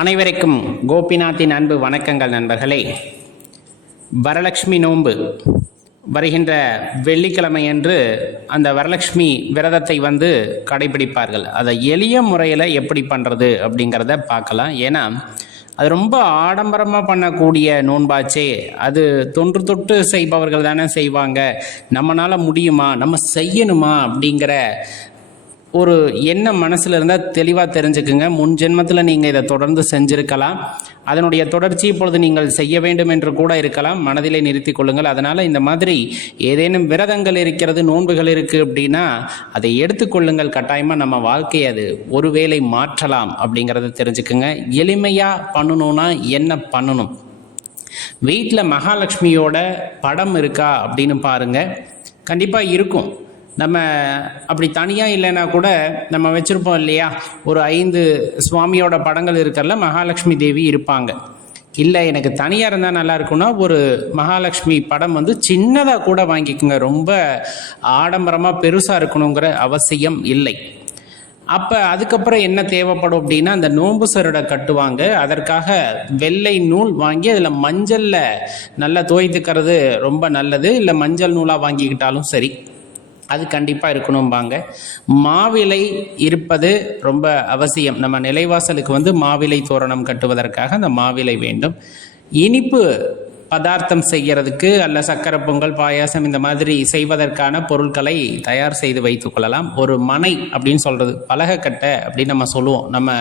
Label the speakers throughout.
Speaker 1: அனைவருக்கும் கோபிநாத்தின் அன்பு வணக்கங்கள் நண்பர்களே. வரலட்சுமி நோன்பு. வருகின்ற வெள்ளிக்கிழமையன்று அந்த வரலட்சுமி விரதத்தை வந்து கடைபிடிப்பார்கள். அதை எளிய முறையில் எப்படி பண்ணுறது அப்படிங்கிறத பார்க்கலாம். ஏன்னா அது ரொம்ப ஆடம்பரமாக பண்ணக்கூடிய நோன்பாச்சே. அது தொன்று தொட்டு செய்பவர்கள் தானே செய்வாங்க. நம்மளால் முடியுமா? நம்ம செய்யணுமா? அப்படிங்கிற ஒரு எண்ணம் மனசில் இருந்தால் தெளிவாக தெரிஞ்சுக்குங்க. முன் ஜென்மத்தில் நீங்கள் இதை தொடர்ந்து செஞ்சுருக்கலாம். அதனுடைய தொடர்ச்சி இப்பொழுது நீங்கள் செய்ய வேண்டும் என்று கூட இருக்கலாம். மனதிலே நிறுத்தி கொள்ளுங்கள். அதனால் இந்த மாதிரி ஏதேனும் விரதங்கள் இருக்கிறது நோன்புகள் இருக்குது அப்படின்னா அதை எடுத்துக்கொள்ளுங்கள் கட்டாயமாக நம்ம வாழ்க்கையை அது ஒருவேளை மாற்றலாம் அப்படிங்கிறத தெரிஞ்சுக்குங்க. எளிமையாக பண்ணணும்னா என்ன பண்ணணும்? வீட்டில் மகாலட்சுமியோட படம் இருக்கா அப்படின்னு பாருங்கள் கண்டிப்பாக இருக்கும். நம்ம அப்படி தனியாக இல்லைன்னா கூட நம்ம வச்சுருப்போம் இல்லையா? ஒரு ஐந்து சுவாமியோட படங்கள் இருக்கிறல மகாலட்சுமி தேவி இருப்பாங்க. இல்லை எனக்கு தனியாக இருந்தால் நல்லா இருக்கும்னா ஒரு மகாலட்சுமி படம் வந்து சின்னதாக கூட வாங்கிக்கோங்க. ரொம்ப ஆடம்பரமாக பெருசாக இருக்கணுங்கிற அவசியம் இல்லை. அப்போ அதுக்கப்புறம் என்ன தேவைப்படும் அப்படின்னா அந்த நோம்பு சருடை கட்டுவாங்க. அதற்காக வெள்ளை நூல் வாங்கி அதில் மஞ்சளில் நல்லா தோய்த்துக்கிறது ரொம்ப நல்லது. இல்லை மஞ்சள் நூலாக வாங்கிக்கிட்டாலும் சரி. அது கண்டிப்பாக இருக்கணும்பாங்க. மாவிலை இருப்பது ரொம்ப அவசியம். நம்ம நிலைவாசலுக்கு வந்து மாவிலை தோரணம் கட்டுவதற்காக அந்த மாவிலை வேண்டும். இனிப்பு பதார்த்தம் செய்கிறதுக்கு அல்ல சக்கரை பொங்கல் பாயாசம் இந்த மாதிரி செய்வதற்கான பொருட்களை தயார் செய்து வைத்து கொள்ளலாம். ஒரு மனை அப்படின்னு சொல்கிறது பலகக்கட்டை அப்படின்னு நம்ம சொல்லுவோம் நம்ம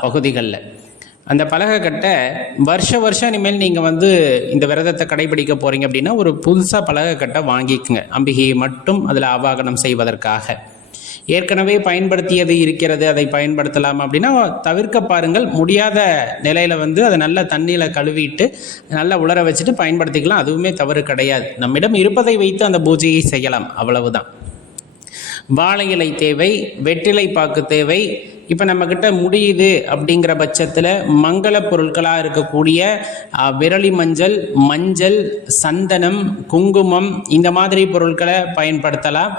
Speaker 1: பகுதிகளில். அந்த பலகக்கட்டை வருஷ வருஷம் இனிமேல் நீங்கள் வந்து இந்த விரதத்தை கடைபிடிக்க போகிறீங்க அப்படின்னா ஒரு புதுசாக பலகக்கட்டை வாங்கிக்குங்க. அம்பிகையை மட்டும் அதில் ஆவாகனம் செய்வதற்காக. ஏற்கனவே பயன்படுத்தியது இருக்கிறது அதை பயன்படுத்தலாம் அப்படின்னா தவிர்க்க பாருங்கள். முடியாத நிலையில் வந்து அதை நல்ல தண்ணியில் கழுவிட்டு நல்லா உலர வச்சுட்டு பயன்படுத்திக்கலாம். அதுவுமே தவறு கிடையாது. நம்மிடம் இருப்பதை வைத்து அந்த பூஜையை செய்யலாம். அவ்வளவுதான். வாழை இலை தேவை வெற்றிலை பாக்கு தேவை. இப்போ நம்மக்கிட்ட முடியுது அப்படிங்கிற பட்சத்தில் மங்கள பொருட்களாக இருக்கக்கூடிய விரலி மஞ்சள் மஞ்சள் சந்தனம் குங்குமம் இந்த மாதிரி பொருட்களை பயன்படுத்தலாம்.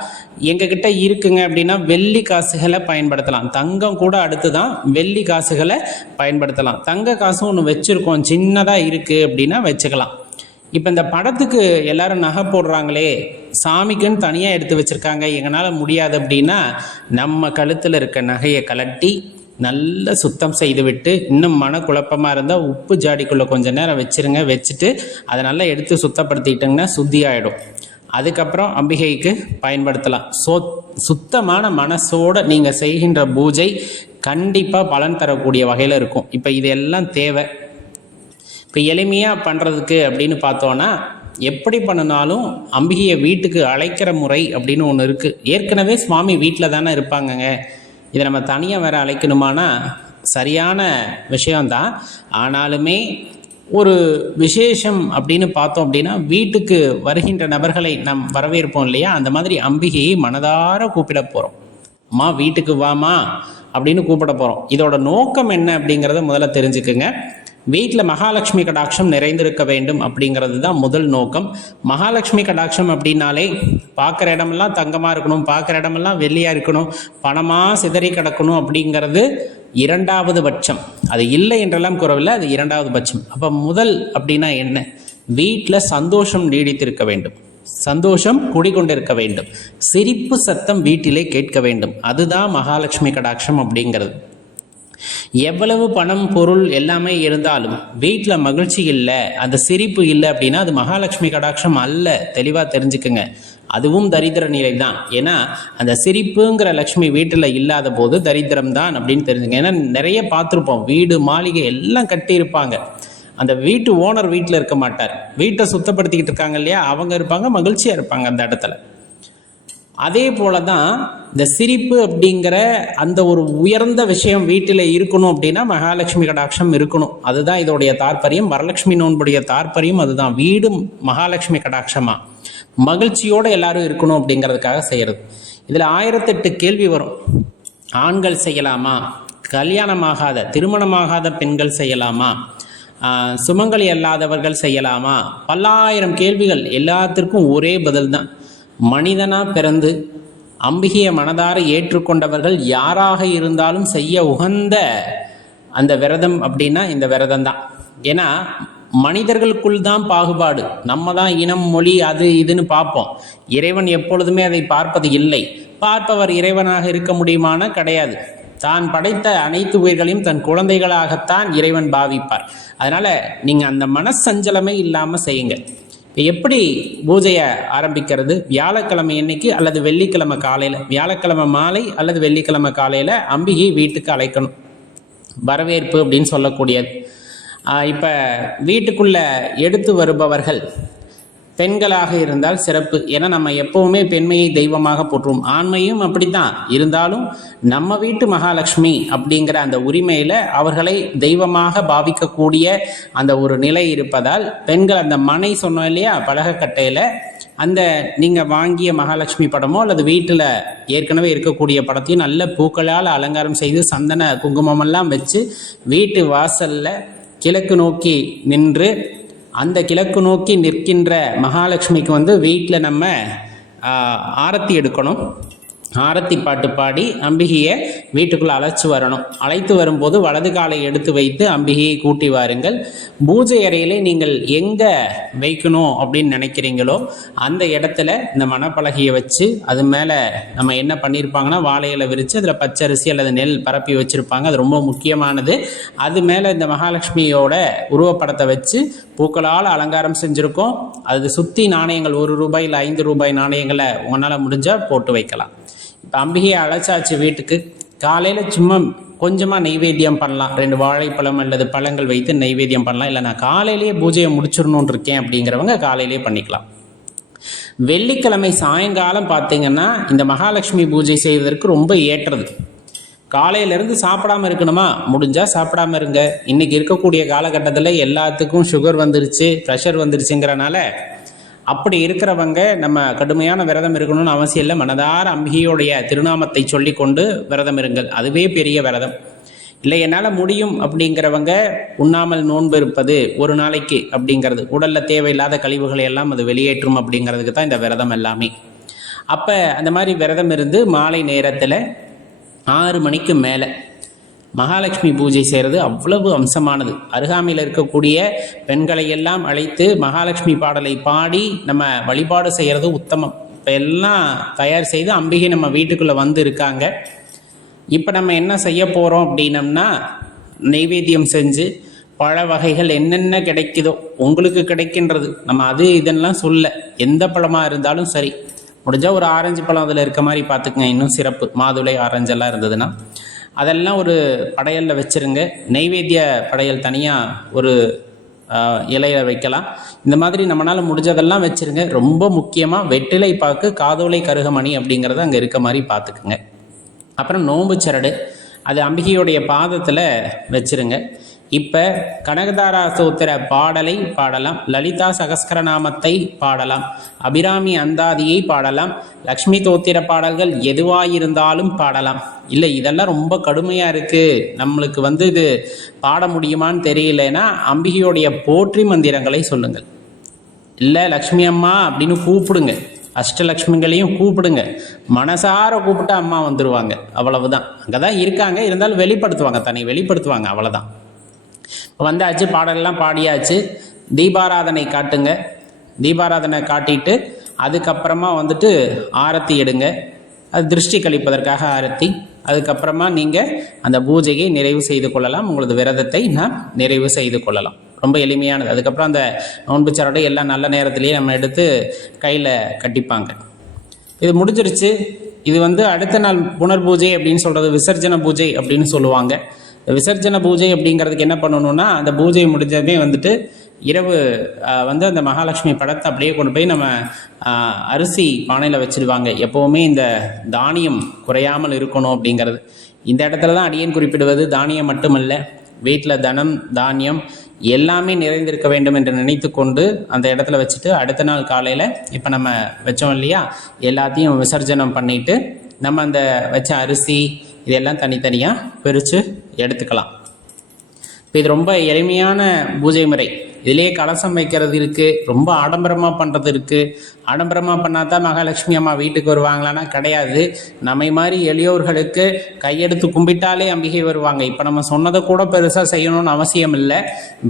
Speaker 1: எங்ககிட்ட இருக்குங்க அப்படின்னா வெள்ளி காசுகளை பயன்படுத்தலாம். தங்கம் கூட அடுத்து தான் வெள்ளி காசுகளை பயன்படுத்தலாம். தங்க காசும் ஒன்று வச்சுருக்கோம். சின்னதாக இருக்குது அப்படின்னா வச்சுக்கலாம். இப்போ இந்த படத்துக்கு எல்லாரும் நகை போடுறாங்களே சாமிக்குன்னு தனியாக எடுத்து வச்சுருக்காங்க எங்களால் முடியாது அப்படின்னா நம்ம கழுத்தில் இருக்க நகையை கலட்டி நல்லா சுத்தம் செய்து விட்டு இன்னும் மன குழப்பமாக இருந்தால் உப்பு ஜாடிக்குள்ளே கொஞ்சம் நேரம் வச்சிருங்க வச்சுட்டு அதை நல்லா எடுத்து சுத்தப்படுத்திட்டீங்கன்னா சுத்தி ஆகிடும் அதுக்கப்புறம் அம்பிகைக்கு பயன்படுத்தலாம். சோ சுத்தமான மனசோடு நீங்கள் செய்கின்ற பூஜை கண்டிப்பாக பலன் தரக்கூடிய வகையில் இருக்கும். இப்போ இதெல்லாம் தேவை. இப்போ எளிமையாக பண்ணுறதுக்கு அப்படின்னு பார்த்தோன்னா எப்படி பண்ணினாலும் அம்பிகையை வீட்டுக்கு அழைக்கிற முறை அப்படின்னு ஒன்று இருக்குது ஏற்கனவே சுவாமி வீட்டில் தானே இருப்பாங்கங்க. இதை நம்ம தனியாக வேற அழைக்கணுமானா சரியான விஷயம்தான். ஆனாலுமே ஒரு விசேஷம் அப்படின்னு பார்த்தோம் அப்படின்னா வீட்டுக்கு வருகின்ற நபர்களை நம் வரவேற்போம் இல்லையா? அந்த மாதிரி அம்பிகையை மனதார கூப்பிட போகிறோம் அம்மா வீட்டுக்கு வாமா அப்படின்னு கூப்பிட போகிறோம் இதோட நோக்கம் என்ன அப்படிங்கிறத முதல்ல தெரிஞ்சுக்குங்க. வீட்டில் மகாலட்சுமி கடாட்சம் நிறைந்திருக்க வேண்டும் அப்படிங்கிறது தான் முதல் நோக்கம். மகாலட்சுமி கடாட்சம் அப்படின்னாலே பார்க்குற இடமெல்லாம் தங்கமாக இருக்கணும் பார்க்குற இடமெல்லாம் வெள்ளியாக இருக்கணும் பணமாக சிதறி கிடக்கணும் அப்படிங்கிறது இரண்டாவது பட்சம். அது இல்லை என்றெல்லாம் கூறவில்லை அது இரண்டாவது பட்சம். அப்போ முதல் அப்படின்னா என்ன? வீட்டில் சந்தோஷம் நீடித்திருக்க வேண்டும். சந்தோஷம் குடிகொண்டிருக்க வேண்டும். சிரிப்பு சத்தம் வீட்டிலே கேட்க வேண்டும். அதுதான் மகாலட்சுமி கடாட்சம் அப்படிங்கிறது. எவ்வளவு பணம் பொருள் எல்லாமே இருந்தாலும் வீட்டில் மகிழ்ச்சி இல்லை அந்த சிரிப்பு இல்லை அப்படின்னா அது மகாலட்சுமி கடாட்சம் அல்ல. தெளிவாக தெரிஞ்சுக்குங்க. அதுவும் தரித்திர நிலை தான். ஏன்னா அந்த சிரிப்புங்கிற லக்ஷ்மி வீட்டில் இல்லாத போது தரித்திரம் தான் அப்படின்னு தெரிஞ்சுங்க. ஏன்னா நிறைய பார்த்துருப்போம். வீடு மாளிகை எல்லாம் கட்டியிருப்பாங்க அந்த வீட்டு ஓனர் வீட்டில் இருக்க மாட்டார். வீட்டை சுத்தப்படுத்திக்கிட்டு இருக்காங்க இல்லையா? அவங்க இருப்பாங்க மகிழ்ச்சியாக இருப்பாங்க அந்த இடத்துல. அதே போல தான் இந்த சிரிப்பு அப்படிங்கிற அந்த ஒரு உயர்ந்த விஷயம் வீட்டில் இருக்கணும் அப்படின்னா மகாலட்சுமி கடாட்சம் இருக்கணும். அதுதான் இதோடைய தாற்பயம். வரலட்சுமி நோன்புடைய தாற்பயம் அதுதான். வீடும் மகாலட்சுமி கடாட்சமா. மகிழ்ச்சியோடு எல்லாரும் இருக்கணும் அப்படிங்கிறதுக்காக செய்கிறது இதில் ஆயிரத்தெட்டு கேள்வி வரும். ஆண்கள் செய்யலாமா? கல்யாணமாகாத திருமணமாகாத பெண்கள் செய்யலாமா? சுமங்கலி அல்லாதவர்கள் செய்யலாமா? பல்லாயிரம் கேள்விகள். எல்லாத்திற்கும் ஒரே பதில் தான் மனிதனாக பிறந்து அம்பிகையை மனதார ஏற்றுக்கொண்டவர்கள் யாராக இருந்தாலும் செய்ய உகந்த அந்த விரதம் அப்படின்னா இந்த விரதம் தான் ஏன்னா மனிதர்களுக்குள் தான் பாகுபாடு. நம்ம தான் இனம் மொழி அது இதுன்னு பார்ப்போம். இறைவன் எப்பொழுதுமே அதை பார்ப்பது இல்லை. பார்ப்பவர் இறைவனாக இருக்க முடியுமானா கிடையாது. தான் படைத்த அனைத்து உயிர்களையும் தன் குழந்தைகளாகத்தான் இறைவன் பாவிப்பார். அதனால நீங்க அந்த மனசஞ்சலமே இல்லாம செய்யுங்க. எப்படி பூஜையை ஆரம்பிக்கிறது? வியாழக்கிழமை அன்னைக்கு அல்லது வெள்ளிக்கிழமை காலையில்? வியாழக்கிழமை மாலை அல்லது வெள்ளிக்கிழமை காலையில் அம்பிகை வீட்டுக்கு அழைக்கணும். வரவேற்பு அப்படின்னு சொல்லக்கூடியது. இப்போ வீட்டுக்குள்ளே எடுத்து வருபவர்கள் பெண்களாக இருந்தால் சிறப்பு. ஏன்னா நம்ம எப்பவுமே பெண்மையை தெய்வமாக போற்றுவோம். ஆண்மையும் அப்படித்தான். இருந்தாலும் நம்ம வீட்டு மகாலட்சுமி அப்படிங்கிற அந்த உரிமையில அவர்களை தெய்வமாக பாவிக்கக்கூடிய அந்த ஒரு நிலை இருப்பதால் பெண்கள் அந்த மனை சொன்னோம் இல்லையா பலகக்கட்டையில அந்த நீங்க வாங்கிய மகாலட்சுமி படமோ அல்லது வீட்டில் ஏற்கனவே இருக்கக்கூடிய படத்தையும் நல்ல பூக்களால் அலங்காரம் செய்து சந்தன குங்குமமெல்லாம் வச்சு வீட்டு வாசல்ல கிழக்கு நோக்கி நின்று அந்த கிழக்கு நோக்கி நிற்கின்ற மகாலட்சுமிக்கு வந்து வீட்டில் நம்ம ஆரத்தி எடுக்கணும். ஆரத்தி பாட்டு பாடி அம்பிகையை வீட்டுக்குள்ளே அழைச்சி வரணும். அழைத்து வரும்போது வலது காலை எடுத்து வைத்து அம்பிகையை கூட்டி வாருங்கள். பூஜை அறையிலே நீங்கள் எங்கே வைக்கணும் அப்படின்னு நினைக்கிறீங்களோ அந்த இடத்துல இந்த மணப்பலகையை வச்சு அது மேலே நம்ம என்ன பண்ணியிருப்பாங்கன்னா வாழையில விரித்து அதில் பச்சரிசி அல்லது நெல் பரப்பி வச்சுருப்பாங்க. அது ரொம்ப முக்கியமானது. அது மேலே இந்த மகாலட்சுமியோட உருவப்படத்தை வச்சு பூக்களால் அலங்காரம் செஞ்சுருக்கோம். அது சுற்றி நாணயங்கள் ஒரு ரூபாய் இல்லை ஐந்து ரூபாய் நாணயங்களை உங்களால் முடிஞ்சால் போட்டு வைக்கலாம். அம்பிகையை அழைச்சாச்சு வீட்டுக்கு. காலையில் சும்மா கொஞ்சமாக நெய்வேத்தியம் பண்ணலாம். ரெண்டு வாழைப்பழம் அல்லது பழங்கள் வைத்து நெய்வேத்தியம் பண்ணலாம். இல்லை நான் காலையிலேயே பூஜையை முடிச்சிடணும்னு இருக்கேன் அப்படிங்கிறவங்க காலையிலேயே பண்ணிக்கலாம். வெள்ளிக்கிழமை சாயங்காலம் பார்த்தீங்கன்னா இந்த மகாலட்சுமி பூஜை செய்வதற்கு ரொம்ப ஏற்றது. காலையிலேருந்து சாப்பிடாம இருக்கணுமா? முடிஞ்சால் சாப்பிடாம இருங்க. இன்னைக்கு இருக்கக்கூடிய காலகட்டத்தில் எல்லாத்துக்கும் சுகர் வந்துருச்சு ப்ரெஷர் வந்துருச்சுங்கிறனால அப்படி இருக்கிறவங்க நம்ம கடுமையான விரதம் இருக்கணும்னு அவசியம் இல்லை. மனதார அம்பிகையுடைய திருநாமத்தை சொல்லி கொண்டு விரதம் இருங்கள். அதுவே பெரிய விரதம். இல்லை என்னால் முடியும் அப்படிங்கிறவங்க உண்ணாமல் நோன்பு இருப்பது ஒரு நாளைக்கு அப்படிங்கிறது. உடலில் தேவையில்லாத கழிவுகளை எல்லாம் அது வெளியேற்றும் அப்படிங்கிறதுக்கு தான் இந்த விரதம் எல்லாமே. அப்போ அந்த மாதிரி விரதம் இருந்து மாலை நேரத்தில் ஆறு மணிக்கு மேலே மகாலட்சுமி பூஜை செய்கிறது அவ்வளவு அம்சமானது. அருகாமையில் இருக்கக்கூடிய பெண்களை எல்லாம் அழைத்து மகாலட்சுமி பாடலை பாடி நம்ம வழிபாடு செய்கிறது உத்தமம். இப்போ எல்லாம் தயார் செய்து அம்பிகை நம்ம வீட்டுக்குள்ளே வந்து இருக்காங்க. இப்போ நம்ம என்ன செய்ய போகிறோம் அப்படின்னம்னா நெய்வேத்தியம் செஞ்சு பழ வகைகள் என்னென்ன கிடைக்குதோ உங்களுக்கு கிடைக்கின்றது. நம்ம அது இதெல்லாம் சொல்ல எந்த பழமாக இருந்தாலும் சரி. முடிஞ்சால் ஒரு ஆரஞ்சு பழம் அதில் இருக்க மாதிரி பார்த்துக்குங்க. இன்னும் சிறப்பு. மாதுளை ஆரஞ்செல்லாம் இருந்ததுன்னா. அதெல்லாம் ஒரு படையலில் வச்சுருங்க. நெய்வேத்திய படையல் தனியாக ஒரு ஆஹ், இலையில வைக்கலாம். இந்த மாதிரி நம்மளால் முடிஞ்சதெல்லாம் வச்சுருங்க. ரொம்ப முக்கியமாக வெற்றிலை பாக்கு காதோலை கருகமணி அப்படிங்கிறத அங்கே இருக்க மாதிரி பார்த்துக்குங்க அப்புறம் நோம்பு சரடு. அது அம்பிகையுடைய பாதத்தில் வச்சிருங்க. இப்போ கனகதாரா சூத்திர பாடலை பாடலாம் லலிதா சகஸ்கரநாமத்தை பாடலாம் அபிராமி அந்தாதியை பாடலாம் லக்ஷ்மி தோத்திர பாடல்கள் எதுவாயிருந்தாலும் பாடலாம். இல்லை இதெல்லாம் ரொம்ப கடுமையாக இருக்குது நம்மளுக்கு வந்து இது பாட முடியுமான்னு தெரியலனா அம்பிகையுடைய போற்றி மந்திரங்களை சொல்லுங்கள். இல்லை லக்ஷ்மி அம்மா அப்படின்னு கூப்பிடுங்க. அஷ்டலக்ஷ்மிகளையும் கூப்பிடுங்க. மனசார கூப்பிட்டா அம்மா வந்துடுவாங்க அவ்வளவுதான். அங்கே தான் இருக்காங்க. இருந்தாலும் வெளிப்படுத்துவாங்க. தன்னை வெளிப்படுத்துவாங்க. அவ்வளோதான் வந்தாச்சு பாடலெல்லாம் பாடியாச்சு. தீபாராதனை காட்டுங்க. தீபாராதனை காட்டிட்டு அதுக்கப்புறமா வந்துட்டு ஆரத்தி எடுங்க. அது திருஷ்டி கழிப்பதற்காக ஆரத்தி. அதுக்கப்புறமா நீங்கள் அந்த பூஜையை நிறைவு செய்து கொள்ளலாம். உங்களது விரதத்தை நாம் நிறைவு செய்து கொள்ளலாம். ரொம்ப எளிமையானது. அதுக்கப்புறம் அந்த நோன்பு சரடை எல்லாம் நல்ல நேரத்திலேயே நம்ம எடுத்து கையில் கட்டிப்பாங்க. இது முடிஞ்சிருச்சு. இது வந்து அடுத்த நாள் புனர் பூஜை அப்படின்னு சொல்கிறது விசர்ஜன பூஜை அப்படின்னு சொல்லுவாங்க. விசர்ஜன பூஜை அப்படிங்கிறதுக்கு என்ன பண்ணணும்னா அந்த பூஜை முடிஞ்சதுமே வந்துட்டு இரவு வந்து அந்த மகாலட்சுமி படத்தை அப்படியே கொண்டு போய் நம்ம அரிசி பானையில் வச்சுருவாங்க. எப்போவுமே இந்த தானியம் குறையாமல் இருக்கணும் அப்படிங்கிறது. இந்த இடத்துல தான் அடியன் குறிப்பிடுவது தானியம் மட்டுமல்ல வீட்டில் தனம் தானியம் எல்லாமே நிறைந்திருக்க வேண்டும் என்று நினைத்து கொண்டு அந்த இடத்துல வச்சுட்டு அடுத்த நாள் காலையில் இப்போ நம்ம வச்சோம் இல்லையா எல்லாத்தையும் விசர்ஜனம் பண்ணிட்டு நம்ம அந்த வச்ச அரிசி இதெல்லாம் தனித்தனியாக பிரித்து எடுத்துக்கலாம். இப்போ இது ரொம்ப எளிமையான பூஜை முறை. இதிலேயே கலசம் வைக்கிறது இருக்குது ரொம்ப ஆடம்பரமாக பண்ணுறது இருக்குது ஆடம்பரமாக பண்ணால் தான் மகாலட்சுமி அம்மா வீட்டுக்கு வருவாங்களான்னா கிடையாது. நம்மை மாதிரி எளியோர்களுக்கு கையெடுத்து கும்பிட்டாலே அம்பிகை வருவாங்க. இப்போ நம்ம சொன்னதை கூட பெருசாக செய்யணும்னு அவசியம் இல்லை.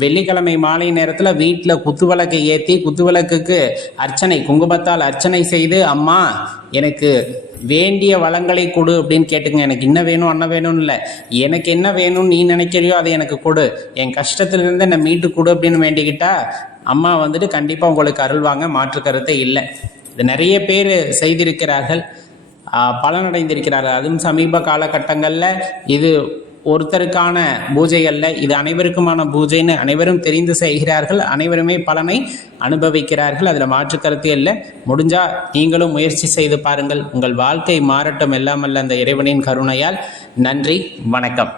Speaker 1: வெள்ளிக்கிழமை மாலை நேரத்தில் வீட்டில் குத்துவிளக்கை ஏற்றி குத்துவிளக்குக்கு அர்ச்சனை குங்குமத்தால் அர்ச்சனை செய்து அம்மா எனக்கு வேண்டிய வளங்களை கொடு அப்படின்னு கேட்டுங்க எனக்கு என்ன வேணும் அண்ணன் வேணும்னு இல்லை. எனக்கு என்ன வேணும்னு நீ நினைக்கிறியோ அதை எனக்கு கொடு. என் கஷ்டத்துலேருந்து என்னை மீட்டு கொடு அப்படின்னு வேண்டிக்கிட்டா அம்மா வந்துட்டு கண்டிப்பாக உங்களுக்கு அருள்வாங்க மாற்று கருத்தே இல்லை. இது நிறைய பேர் செய்திருக்கிறார்கள். பலனடைந்திருக்கிறார்கள். அதுவும் சமீப காலகட்டங்களில் இது ஒருத்தருக்கான பூஜை அல்ல. இது அனைவருக்குமான பூஜைன்னு அனைவரும் தெரிந்து செய்கிறார்கள். அனைவருமே பலனை அனுபவிக்கிறார்கள். அதில் மாற்று இல்லை. முடிஞ்சா நீங்களும் முயற்சி செய்து பாருங்கள். உங்கள் வாழ்க்கை மாறட்டும். எல்லாமல்ல அந்த இறைவனின் கருணையால். நன்றி. வணக்கம்.